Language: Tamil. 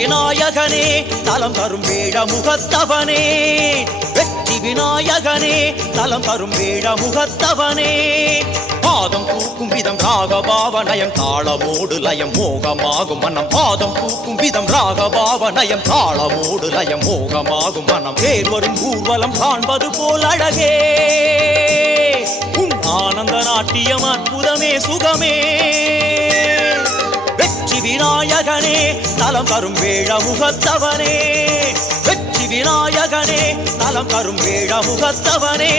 விநாயகனே நலம் தரும் வேட முகத்தவனே வெற்றி விநாயகனே நலம் தரும் வேட முகத்தவனே பாதம் பூக்கும் விதம் ராகபாவனயம் தாளமோடு லயம் மோகமாகும் மனம் பாதம் பூக்கும் விதம் ராகபாவனயம் தாளமோடு லயம் மோகமாகும் மனம் பேர் வரும் ஊர்வலம் காண்பது போல் அழகே உன் ஆனந்த நாட்டியம் அற்புதமே சுகமே வெற்றி விநாயகனே நலம் தரும் வேட முகத்தவனே வெற்றி விநாயகனே நலம் தரும் வேட முகத்தவனே